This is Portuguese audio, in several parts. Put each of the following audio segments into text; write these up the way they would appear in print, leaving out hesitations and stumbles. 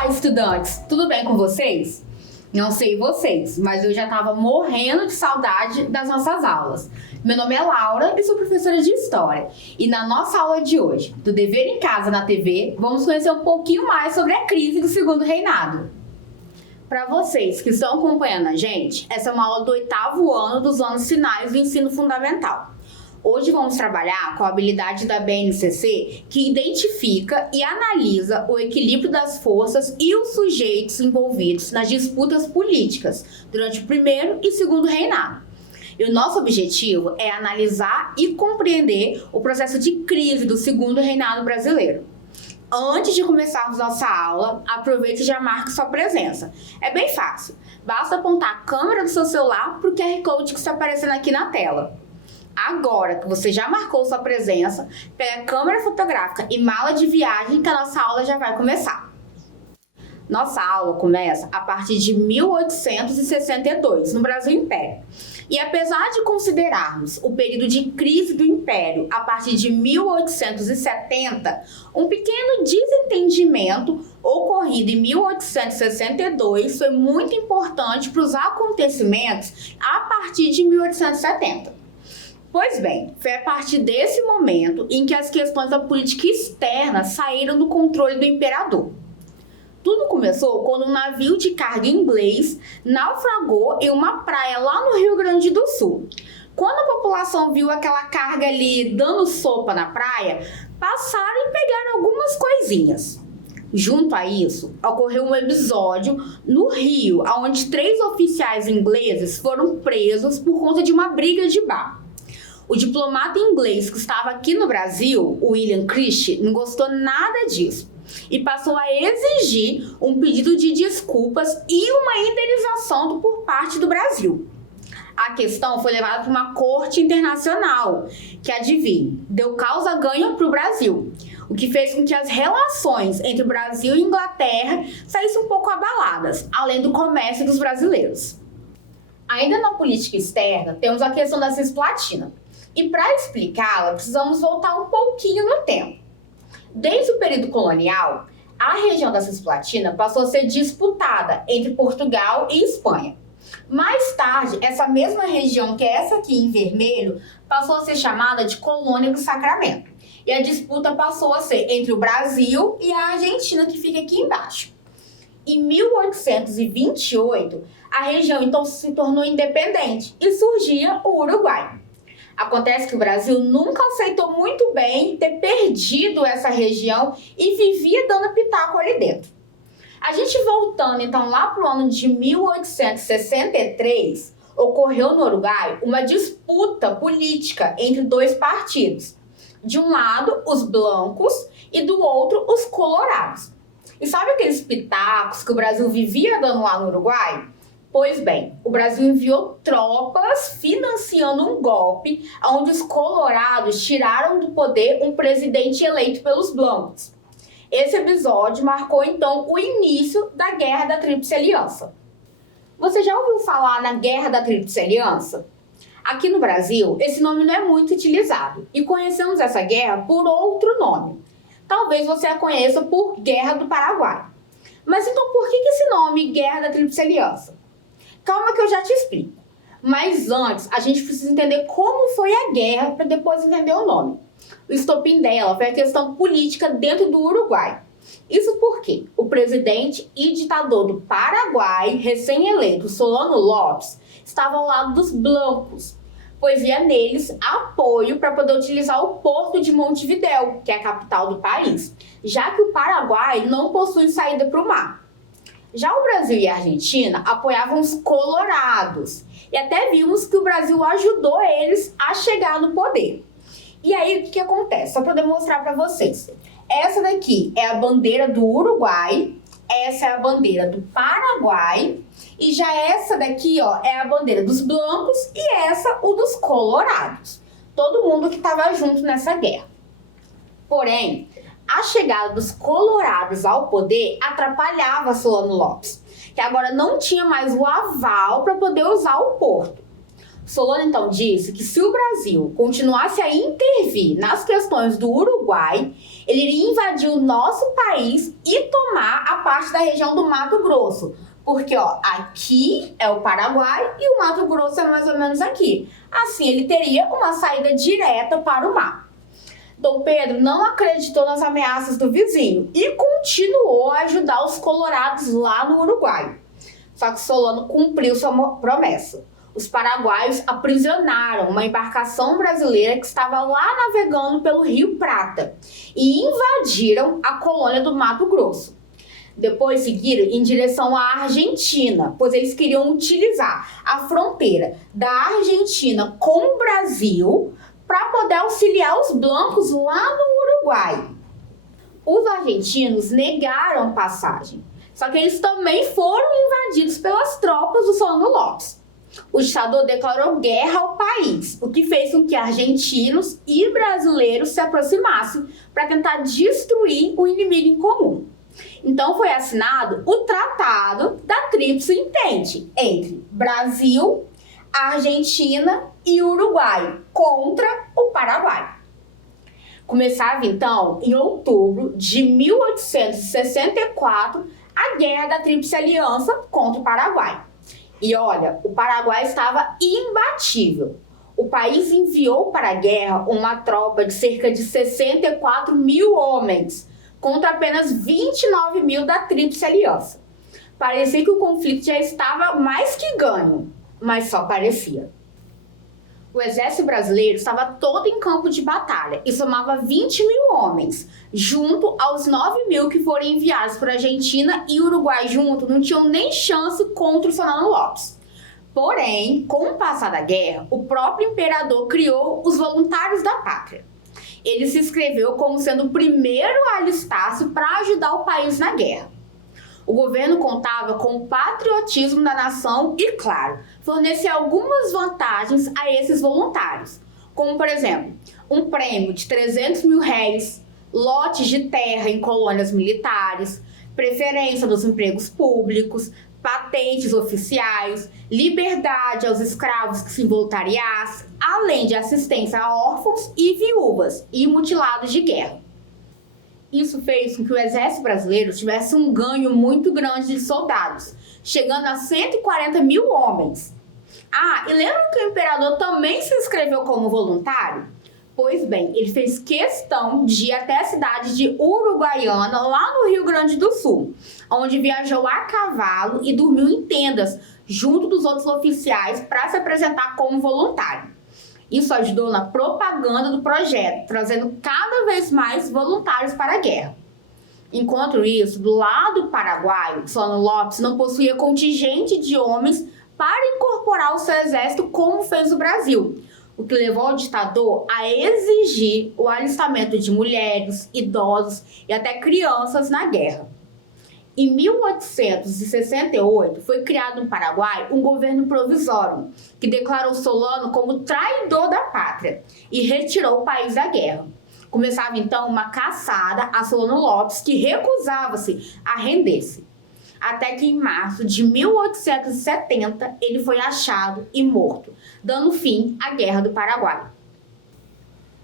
Olá, estudantes! Tudo bem com vocês? Não sei vocês, mas eu já estava morrendo de saudade das nossas aulas. Meu nome é Laura e sou professora de História. E na nossa aula de hoje, do Dever em Casa na TV, vamos conhecer um pouquinho mais sobre a crise do Segundo Reinado. Para vocês que estão acompanhando a gente, essa é uma aula do 8º ano dos anos finais do ensino fundamental. Hoje vamos trabalhar com a habilidade da BNCC que identifica e analisa o equilíbrio das forças e os sujeitos envolvidos nas disputas políticas durante o primeiro e segundo reinado. E o nosso objetivo é analisar e compreender o processo de crise do segundo reinado brasileiro. Antes de começarmos nossa aula, aproveite e já marque sua presença. É bem fácil, basta apontar a câmera do seu celular para o QR Code que está aparecendo aqui na tela. Agora que você já marcou sua presença, pega a câmera fotográfica e mala de viagem que a nossa aula já vai começar. Nossa aula começa a partir de 1862, no Brasil Império. E apesar de considerarmos o período de crise do Império a partir de 1870, um pequeno desentendimento ocorrido em 1862 foi muito importante para os acontecimentos a partir de 1870. Pois bem, foi a partir desse momento em que as questões da política externa saíram do controle do imperador. Tudo começou quando um navio de carga inglês naufragou em uma praia lá no Rio Grande do Sul. Quando a população viu aquela carga ali dando sopa na praia, passaram e pegaram algumas coisinhas. Junto a isso, ocorreu um episódio no Rio, onde 3 oficiais ingleses foram presos por conta de uma briga de bar. O diplomata inglês que estava aqui no Brasil, William Christie, não gostou nada disso e passou a exigir um pedido de desculpas e uma indenização por parte do Brasil. A questão foi levada para uma corte internacional, que, adivinhe, deu causa-ganha para o Brasil, o que fez com que as relações entre o Brasil e Inglaterra saíssem um pouco abaladas, além do comércio dos brasileiros. Ainda na política externa, temos a questão da Cisplatina. E para explicá-la, precisamos voltar um pouquinho no tempo. Desde o período colonial, a região da Cisplatina passou a ser disputada entre Portugal e Espanha. Mais tarde, essa mesma região, que é essa aqui em vermelho, passou a ser chamada de Colônia do Sacramento. E a disputa passou a ser entre o Brasil e a Argentina, que fica aqui embaixo. Em 1828, a região então se tornou independente e surgia o Uruguai. Acontece que o Brasil nunca aceitou muito bem ter perdido essa região e vivia dando pitaco ali dentro. A gente voltando então lá para o ano de 1863, ocorreu no Uruguai uma disputa política entre 2 partidos. De um lado, os blancos e do outro, os colorados. E sabe aqueles pitacos que o Brasil vivia dando lá no Uruguai? Pois bem, o Brasil enviou tropas financiando um golpe onde os colorados tiraram do poder um presidente eleito pelos blancos. Esse episódio marcou então o início da Guerra da Tríplice Aliança. Você já ouviu falar na Guerra da Tríplice Aliança? Aqui no Brasil, esse nome não é muito utilizado e conhecemos essa guerra por outro nome. Talvez você a conheça por Guerra do Paraguai. Mas então por que esse nome Guerra da Tríplice Aliança? Calma que eu já te explico. Mas antes, a gente precisa entender como foi a guerra para depois entender o nome. O estopim dela foi a questão política dentro do Uruguai. Isso porque o presidente e ditador do Paraguai, recém-eleito Solano Lopes, estava ao lado dos blancos, pois via neles apoio para poder utilizar o porto de Montevidéu, que é a capital do país, já que o Paraguai não possui saída para o mar. Já o Brasil e a Argentina apoiavam os colorados e até vimos que o Brasil ajudou eles a chegar no poder. E aí, o que acontece? Só para demonstrar para vocês. Essa daqui é a bandeira do Uruguai, essa é a bandeira do Paraguai e já essa daqui, ó, é a bandeira dos blancos e essa o dos colorados. Todo mundo que estava junto nessa guerra. Porém, a chegada dos colorados ao poder atrapalhava Solano Lopes, que agora não tinha mais o aval para poder usar o porto. Solano então disse que se o Brasil continuasse a intervir nas questões do Uruguai, ele iria invadir o nosso país e tomar a parte da região do Mato Grosso. Porque, aqui é o Paraguai e o Mato Grosso é mais ou menos aqui. Assim, ele teria uma saída direta para o mar. Dom Pedro não acreditou nas ameaças do vizinho e continuou a ajudar os colorados lá no Uruguai. Só que Solano cumpriu sua promessa. Os paraguaios aprisionaram uma embarcação brasileira que estava lá navegando pelo Rio Prata e invadiram a colônia do Mato Grosso. Depois seguiram em direção à Argentina, pois eles queriam utilizar a fronteira da Argentina com o Brasil para poder auxiliar os blancos lá no Uruguai. Os argentinos negaram passagem, só que eles também foram invadidos pelas tropas do Solano Lopes. O ditador declarou guerra ao país, o que fez com que argentinos e brasileiros se aproximassem para tentar destruir o inimigo em comum. Então foi assinado o Tratado da Tríplice Entente entre Brasil, Argentina e Uruguai contra o Paraguai. Começava então em outubro de 1864 a Guerra da Tríplice Aliança contra o Paraguai. E olha, o Paraguai estava imbatível. O país enviou para a guerra uma tropa de cerca de 64 mil homens, contra apenas 29 mil da Tríplice Aliança. Parecia que o conflito já estava mais que ganho, mas só parecia. O exército brasileiro estava todo em campo de batalha e somava 20 mil homens, junto aos 9 mil que foram enviados para a Argentina e Uruguai junto, não tinham nem chance contra o Solano Lopes. Porém, com o passar da guerra, o próprio imperador criou os Voluntários da Pátria. Ele se inscreveu como sendo o primeiro a alistar-se para ajudar o país na guerra. O governo contava com o patriotismo da nação e, claro, fornecia algumas vantagens a esses voluntários, como, por exemplo, um prêmio de 300 mil réis, lotes de terra em colônias militares, preferência nos empregos públicos, patentes oficiais, liberdade aos escravos que se voluntariassem, além de assistência a órfãos e viúvas e mutilados de guerra. Isso fez com que o exército brasileiro tivesse um ganho muito grande de soldados, chegando a 140 mil homens. E lembra que o imperador também se inscreveu como voluntário? Pois bem, ele fez questão de ir até a cidade de Uruguaiana, lá no Rio Grande do Sul, onde viajou a cavalo e dormiu em tendas, junto dos outros oficiais, para se apresentar como voluntário. Isso ajudou na propaganda do projeto, trazendo cada vez mais voluntários para a guerra. Enquanto isso, do lado paraguaio, Solano Lopes não possuía contingente de homens para incorporar ao seu exército como fez o Brasil, o que levou o ditador a exigir o alistamento de mulheres, idosos e até crianças na guerra. Em 1868, foi criado no Paraguai um governo provisório, que declarou Solano como traidor da pátria e retirou o país da guerra. Começava então uma caçada a Solano Lopes, que recusava-se a render-se. Até que em março de 1870 ele foi achado e morto, dando fim à Guerra do Paraguai.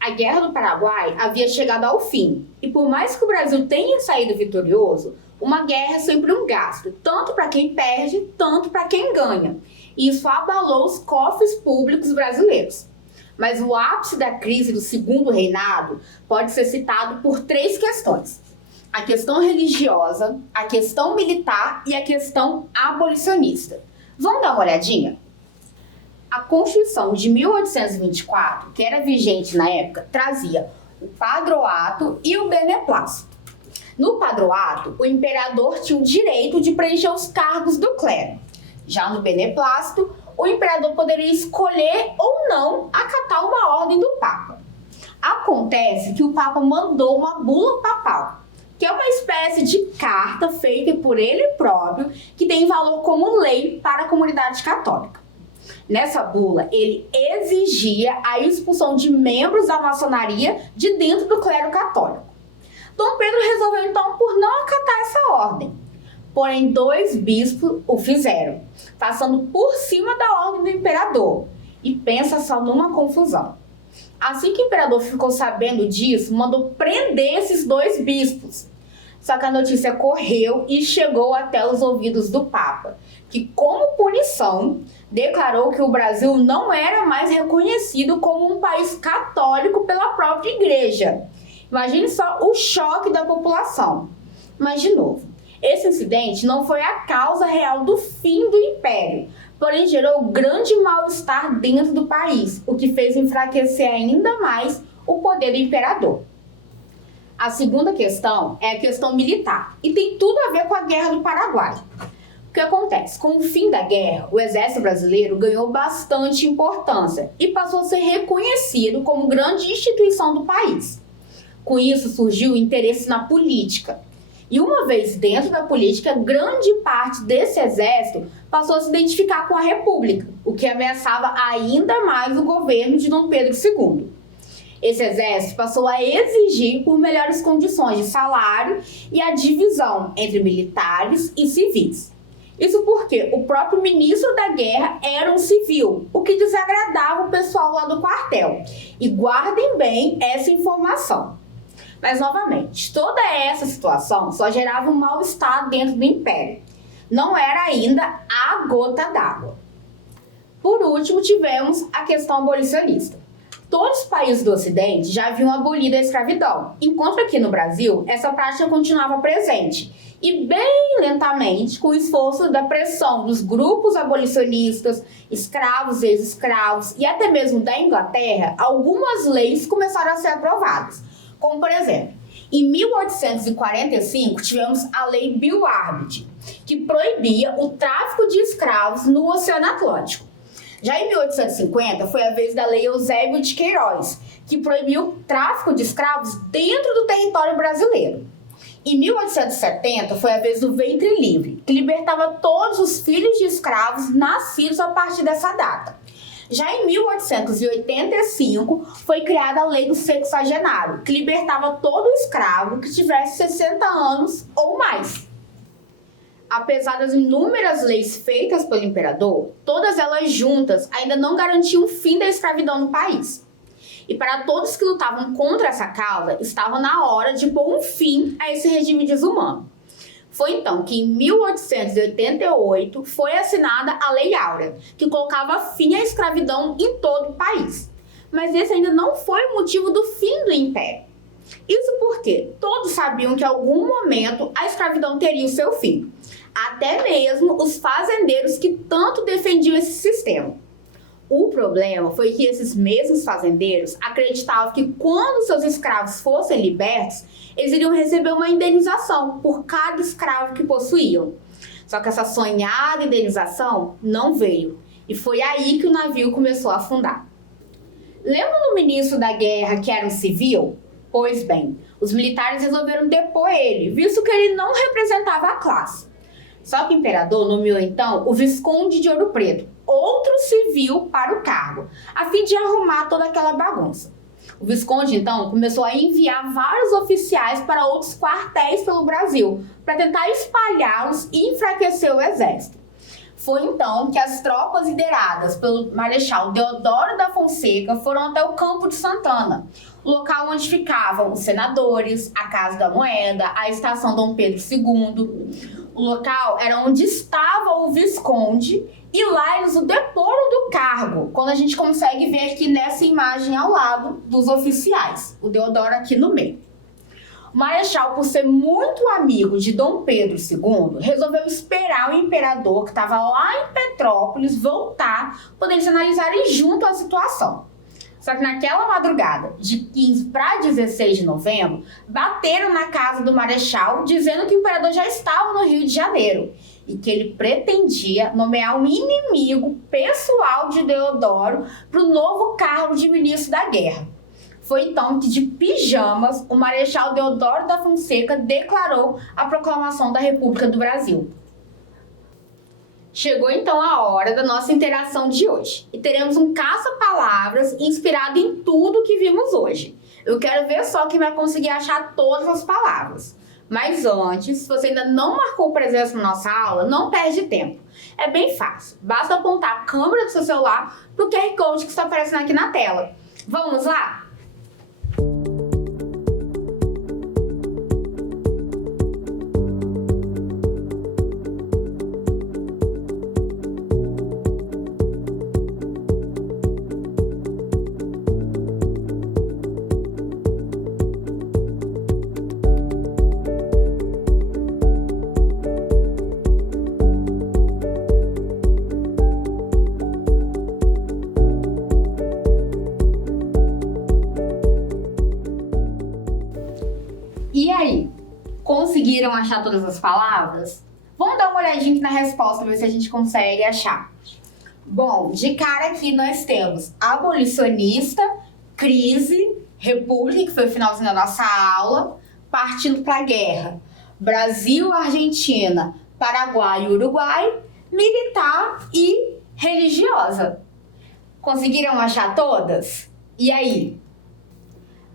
A Guerra do Paraguai havia chegado ao fim, e por mais que o Brasil tenha saído vitorioso, uma guerra é sempre um gasto, tanto para quem perde, tanto para quem ganha. E isso abalou os cofres públicos brasileiros. Mas o ápice da crise do Segundo Reinado pode ser citado por 3 questões: a questão religiosa, a questão militar e a questão abolicionista. Vamos dar uma olhadinha? A Constituição de 1824, que era vigente na época, trazia o padroato e o beneplácito. No padroato, o imperador tinha o direito de preencher os cargos do clero. Já no beneplácito, o imperador poderia escolher ou não acatar uma ordem do Papa. Acontece que o Papa mandou uma bula papal, que é uma espécie de carta feita por ele próprio, que tem valor como lei para a comunidade católica. Nessa bula, ele exigia a expulsão de membros da maçonaria de dentro do clero católico. Dom Pedro resolveu então por não acatar essa ordem. Porém, 2 bispos o fizeram, passando por cima da ordem do imperador. E pensa só numa confusão. Assim que o imperador ficou sabendo disso, mandou prender esses 2 bispos. Só que a notícia correu e chegou até os ouvidos do Papa, que, como punição, declarou que o Brasil não era mais reconhecido como um país católico pela própria igreja. Imagine só o choque da população. Mas, de novo, esse incidente não foi a causa real do fim do Império, porém gerou grande mal-estar dentro do país, o que fez enfraquecer ainda mais o poder do imperador. A segunda questão é a questão militar, e tem tudo a ver com a Guerra do Paraguai. O que acontece? Com o fim da guerra, o exército brasileiro ganhou bastante importância e passou a ser reconhecido como grande instituição do país. Com isso surgiu o interesse na política. E uma vez dentro da política, grande parte desse exército passou a se identificar com a República, o que ameaçava ainda mais o governo de Dom Pedro II. Esse exército passou a exigir por melhores condições de salário e a divisão entre militares e civis. Isso porque o próprio ministro da guerra era um civil, o que desagradava o pessoal lá do quartel. E guardem bem essa informação. Mas, novamente, toda essa situação só gerava um mal-estar dentro do Império. Não era ainda a gota d'água. Por último, tivemos a questão abolicionista. Todos os países do Ocidente já haviam abolido a escravidão, enquanto aqui no Brasil essa prática continuava presente. E bem lentamente, com o esforço da pressão dos grupos abolicionistas, escravos, ex-escravos e até mesmo da Inglaterra, algumas leis começaram a ser aprovadas. Como, por exemplo, em 1845 tivemos a Lei Bill-Arbit, que proibia o tráfico de escravos no Oceano Atlântico. Já em 1850 foi a vez da Lei Eusébio de Queiroz, que proibiu o tráfico de escravos dentro do território brasileiro. Em 1870 foi a vez do ventre livre, que libertava todos os filhos de escravos nascidos a partir dessa data. Já em 1885 foi criada a Lei do Sexagenário, que libertava todo escravo que tivesse 60 anos ou mais. Apesar das inúmeras leis feitas pelo imperador, todas elas juntas ainda não garantiam o fim da escravidão no país. E para todos que lutavam contra essa causa, estava na hora de pôr um fim a esse regime desumano. Foi então que em 1888 foi assinada a Lei Áurea, que colocava fim à escravidão em todo o país. Mas esse ainda não foi o motivo do fim do Império. Isso porque todos sabiam que em algum momento a escravidão teria o seu fim. Até mesmo os fazendeiros que tanto defendiam esse sistema. O problema foi que esses mesmos fazendeiros acreditavam que quando seus escravos fossem libertos, eles iriam receber uma indenização por cada escravo que possuíam. Só que essa sonhada indenização não veio. E foi aí que o navio começou a afundar. Lembra do ministro da guerra que era um civil? Pois bem, os militares resolveram depor ele, visto que ele não representava a classe. Só que o imperador nomeou então o Visconde de Ouro Preto, outro civil, para o cargo, a fim de arrumar toda aquela bagunça. O Visconde então começou a enviar vários oficiais para outros quartéis pelo Brasil, para tentar espalhá-los e enfraquecer o exército. Foi então que as tropas lideradas pelo Marechal Deodoro da Fonseca foram até o Campo de Santana, o local onde ficavam os senadores, a Casa da Moeda, a Estação Dom Pedro II. O local era onde estava o Visconde e lá eles o deporam do cargo, quando a gente consegue ver aqui nessa imagem ao lado dos oficiais, o Deodoro aqui no meio. O Marechal, por ser muito amigo de Dom Pedro II, resolveu esperar o imperador, que estava lá em Petrópolis, voltar, para eles analisarem junto a situação. Só que naquela madrugada, de 15 para 16 de novembro, bateram na casa do Marechal, dizendo que o imperador já estava no Rio de Janeiro e que ele pretendia nomear um inimigo pessoal de Deodoro para o novo cargo de ministro da guerra. Foi então que, de pijamas, o Marechal Deodoro da Fonseca declarou a proclamação da República do Brasil. Chegou então a hora da nossa interação de hoje e teremos um caça-palavras inspirado em tudo que vimos hoje. Eu quero ver só quem vai conseguir achar todas as palavras. Mas antes, se você ainda não marcou presença na nossa aula, não perde tempo. É bem fácil. Basta apontar a câmera do seu celular pro QR Code que está aparecendo aqui na tela. Vamos lá? E aí, conseguiram achar todas as palavras? Vamos dar uma olhadinha aqui na resposta, ver se a gente consegue achar. Bom, de cara aqui nós temos abolicionista, crise, república, que foi o finalzinho da nossa aula, partindo para a guerra. Brasil, Argentina, Paraguai e Uruguai, militar e religiosa. Conseguiram achar todas? E aí?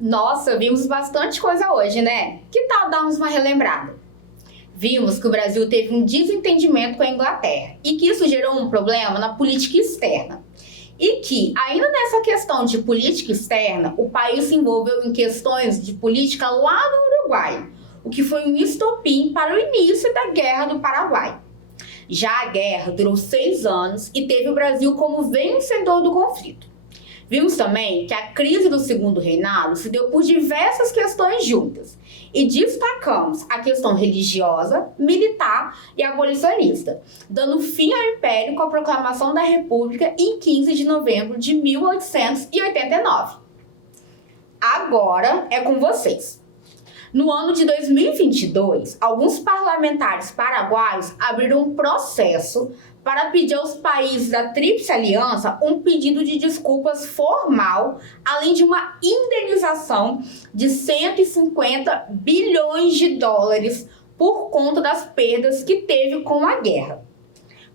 Nossa, vimos bastante coisa hoje, né? Que tal darmos uma relembrada? Vimos que o Brasil teve um desentendimento com a Inglaterra e que isso gerou um problema na política externa. E que, ainda nessa questão de política externa, o país se envolveu em questões de política lá no Uruguai, o que foi um estopim para o início da Guerra do Paraguai. Já a guerra durou 6 anos e teve o Brasil como vencedor do conflito. Vimos também que a crise do Segundo Reinado se deu por diversas questões juntas e destacamos a questão religiosa, militar e abolicionista, dando fim ao Império com a proclamação da República em 15 de novembro de 1889. Agora é com vocês. No ano de 2022, alguns parlamentares paraguaios abriram um processo para pedir aos países da Tríplice Aliança um pedido de desculpas formal, além de uma indenização de 150 bilhões de dólares por conta das perdas que teve com a guerra.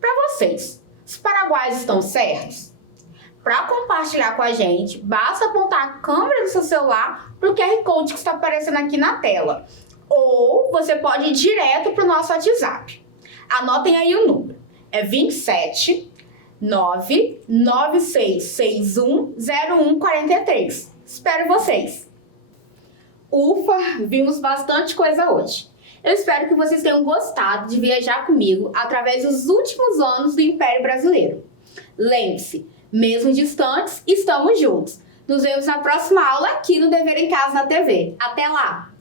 Para vocês, os paraguaios estão certos? Para compartilhar com a gente, basta apontar a câmera do seu celular para o QR Code que está aparecendo aqui na tela. Ou você pode ir direto para o nosso WhatsApp. Anotem aí o número. É 27 99661 0143. Espero vocês. Ufa, vimos bastante coisa hoje. Eu espero que vocês tenham gostado de viajar comigo através dos últimos anos do Império Brasileiro. Lembre-se, mesmo distantes, estamos juntos. Nos vemos na próxima aula aqui no Dever em Casa na TV. Até lá!